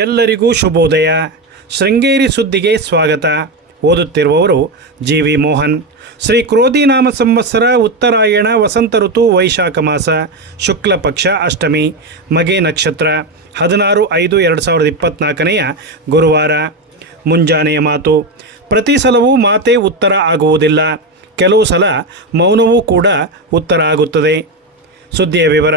ಎಲ್ಲರಿಗೂ ಶುಭೋದಯ. ಶೃಂಗೇರಿ ಸುದ್ದಿಗೆ ಸ್ವಾಗತ. ಓದುತ್ತಿರುವವರು ಜಿ ವಿ ಮೋಹನ್. ಶ್ರೀ ಕ್ರೋಧಿ ನಾಮ ಸಂವತ್ಸರ ಉತ್ತರಾಯಣ ವಸಂತ ಋತು ವೈಶಾಖ ಮಾಸ, ಶುಕ್ಲ ಪಕ್ಷ ಅಷ್ಟಮಿ, ಮಗೆ ನಕ್ಷತ್ರ, ಹದಿನಾರು ಐದು ಎರಡು ಸಾವಿರದ ಇಪ್ಪತ್ತ್ನಾಲ್ಕನೆಯ ಗುರುವಾರ. ಮುಂಜಾನೆಯ ಮಾತು. ಪ್ರತಿ ಸಲವೂ ಮಾತೆ ಉತ್ತರ ಆಗುವುದಿಲ್ಲ. ಕೆಲವು ಸಲ ಮೌನವೂ ಕೂಡ ಉತ್ತರ ಆಗುತ್ತದೆ. ಸುದ್ದಿಯ ವಿವರ.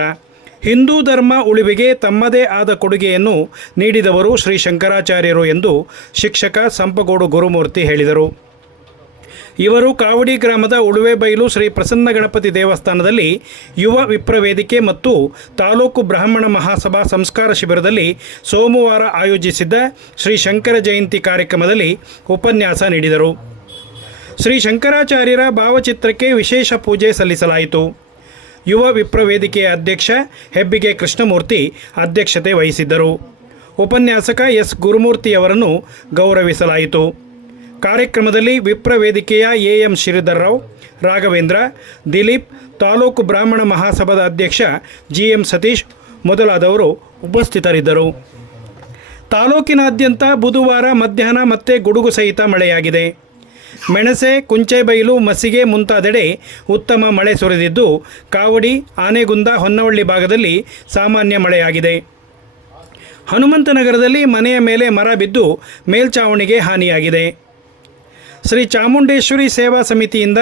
ಹಿಂದೂ ಧರ್ಮ ಉಳಿವಿಗೆ ತಮ್ಮದೇ ಆದ ಕೊಡುಗೆಯನ್ನು ನೀಡಿದವರು ಶ್ರೀ ಶಂಕರಾಚಾರ್ಯರು ಎಂದು ಶಿಕ್ಷಕ ಸಂಪಗೋಡು ಗುರುಮೂರ್ತಿ ಹೇಳಿದರು. ಇವರು ಕಾವಡಿ ಗ್ರಾಮದ ಉಳುವೆಬೈಲು ಶ್ರೀ ಪ್ರಸನ್ನ ಗಣಪತಿ ದೇವಸ್ಥಾನದಲ್ಲಿ ಯುವ ವಿಪ್ರ ವೇದಿಕೆ ಮತ್ತು ತಾಲೂಕು ಬ್ರಾಹ್ಮಣ ಮಹಾಸಭಾ ಸಂಸ್ಕಾರ ಶಿಬಿರದಲ್ಲಿ ಸೋಮವಾರ ಆಯೋಜಿಸಿದ್ದ ಶ್ರೀ ಶಂಕರ ಜಯಂತಿ ಕಾರ್ಯಕ್ರಮದಲ್ಲಿ ಉಪನ್ಯಾಸ ನೀಡಿದರು. ಶ್ರೀ ಶಂಕರಾಚಾರ್ಯರ ಭಾವಚಿತ್ರಕ್ಕೆ ವಿಶೇಷ ಪೂಜೆ ಸಲ್ಲಿಸಲಾಯಿತು. ಯುವ ವಿಪ್ರ ವೇದಿಕೆಯ ಅಧ್ಯಕ್ಷ ಹೆಬ್ಬಿಗೆ ಕೃಷ್ಣಮೂರ್ತಿ ಅಧ್ಯಕ್ಷತೆ ವಹಿಸಿದ್ದರು. ಉಪನ್ಯಾಸಕ ಎಸ್. ಗುರುಮೂರ್ತಿಯವರನ್ನು ಗೌರವಿಸಲಾಯಿತು. ಕಾರ್ಯಕ್ರಮದಲ್ಲಿ ವಿಪ್ರ ವೇದಿಕೆಯ ಎಎಂ ಶ್ರೀಧರ್ ರಾವ್ ರಾಘವೇಂದ್ರ, ದಿಲೀಪ್, ತಾಲೂಕು ಬ್ರಾಹ್ಮಣ ಮಹಾಸಭಾದ ಅಧ್ಯಕ್ಷ ಜಿ ಎಂ ಸತೀಶ್ ಮೊದಲಾದವರು ಉಪಸ್ಥಿತರಿದ್ದರು. ತಾಲೂಕಿನಾದ್ಯಂತ ಬುಧವಾರ ಮಧ್ಯಾಹ್ನ ಮತ್ತೆ ಗುಡುಗು ಸಹಿತ ಮಳೆಯಾಗಿದೆ. ಮೆಣಸೆ ಕುಂಚೆಬೈಲು ಮಸಿಗೆ ಮುಂತಾದೆಡೆ ಉತ್ತಮ ಮಳೆ ಸುರಿದಿದ್ದು, ಕಾವಡಿ, ಆನೆಗುಂದ, ಹೊನ್ನವಳ್ಳಿ ಭಾಗದಲ್ಲಿ ಸಾಮಾನ್ಯ ಮಳೆಯಾಗಿದೆ. ಹನುಮಂತನಗರದಲ್ಲಿ ಮನೆಯ ಮೇಲೆ ಮರ ಬಿದ್ದು ಮೇಲ್ಛಾವಣಿಗೆ ಹಾನಿಯಾಗಿದೆ. ಶ್ರೀ ಚಾಮುಂಡೇಶ್ವರಿ ಸೇವಾ ಸಮಿತಿಯಿಂದ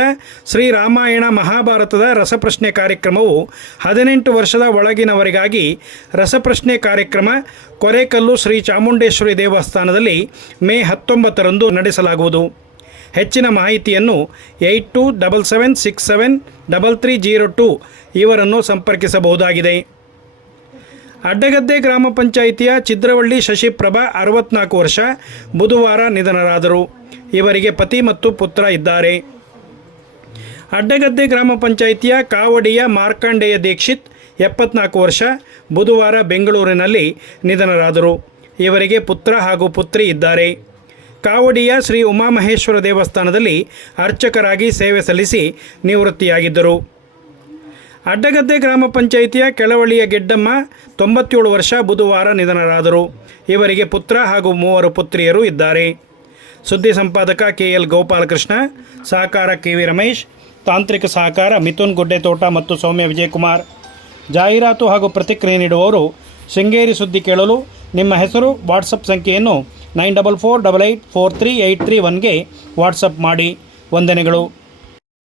ಶ್ರೀ ರಾಮಾಯಣ ಮಹಾಭಾರತದ ರಸಪ್ರಶ್ನೆ ಕಾರ್ಯಕ್ರಮವು ಹದಿನೆಂಟು ವರ್ಷದ ಒಳಗಿನವರಿಗಾಗಿ ರಸಪ್ರಶ್ನೆ ಕಾರ್ಯಕ್ರಮ ಕೊರೆಕಲ್ಲು ಶ್ರೀ ಚಾಮುಂಡೇಶ್ವರಿ ದೇವಸ್ಥಾನದಲ್ಲಿ ಮೇ ಹತ್ತೊಂಬತ್ತರಂದು ನಡೆಸಲಾಗುವುದು. ಹೆಚ್ಚಿನ ಮಾಹಿತಿಯನ್ನು eight two double seven six seven double three zero two ಇವರನ್ನು ಸಂಪರ್ಕಿಸಬಹುದಾಗಿದೆ. ಅಡ್ಡಗದ್ದೆ ಗ್ರಾಮ ಪಂಚಾಯಿತಿಯ ಚಿದ್ರವಳ್ಳಿ ಶಶಿಪ್ರಭಾ ಅರವತ್ನಾಲ್ಕು ವರ್ಷ ಬುಧವಾರ ನಿಧನರಾದರು. ಇವರಿಗೆ ಪತಿ ಮತ್ತು ಪುತ್ರ ಇದ್ದಾರೆ. ಅಡ್ಡಗದ್ದೆ ಗ್ರಾಮ ಪಂಚಾಯಿತಿಯ ಕಾವಡಿಯ ಮಾರ್ಕಂಡೇಯ ದೀಕ್ಷಿತ್ ಎಪ್ಪತ್ನಾಲ್ಕು ವರ್ಷ ಬುಧವಾರ ಬೆಂಗಳೂರಿನಲ್ಲಿ ನಿಧನರಾದರು. ಇವರಿಗೆ ಪುತ್ರ ಹಾಗೂ ಪುತ್ರಿ ಇದ್ದಾರೆ. ಕಾವಡಿಯ ಶ್ರೀ ಉಮಾಮಹೇಶ್ವರ ದೇವಸ್ಥಾನದಲ್ಲಿ ಅರ್ಚಕರಾಗಿ ಸೇವೆ ಸಲ್ಲಿಸಿ ನಿವೃತ್ತಿಯಾಗಿದ್ದರು. ಅಡ್ಡಗದ್ದೆ ಗ್ರಾಮ ಪಂಚಾಯಿತಿಯ ಕೆಳವಳಿಯ ಗೆಡ್ಡಮ್ಮ ತೊಂಬತ್ತೇಳು ವರ್ಷ ಬುಧವಾರ ನಿಧನರಾದರು. ಇವರಿಗೆ ಪುತ್ರ ಹಾಗೂ ಮೂವರು ಪುತ್ರಿಯರು ಇದ್ದಾರೆ. ಸುದ್ದಿ ಸಂಪಾದಕ ಕೆ ಎಲ್ ಗೋಪಾಲಕೃಷ್ಣ, ಸಹಕಾರ ಕೆ ವಿ ರಮೇಶ್, ತಾಂತ್ರಿಕ ಸಹಕಾರ ಮಿಥುನ್ ಗುಡ್ಡೆತೋಟ ಮತ್ತು ಸೌಮ್ಯ ವಿಜಯಕುಮಾರ್. ಜಾಹೀರಾತು ಹಾಗೂ ಪ್ರತಿಕ್ರಿಯೆ ನೀಡುವವರು ಶೃಂಗೇರಿ ಸುದ್ದಿ ಕೇಳಲು ನಿಮ್ಮ ಹೆಸರು, ವಾಟ್ಸಪ್ ಸಂಖ್ಯೆಯನ್ನು nine double four double eight four three eight three ಒನ್ಗೆ WhatsApp ಮಾಡಿ. ವಂದನೆಗಳು.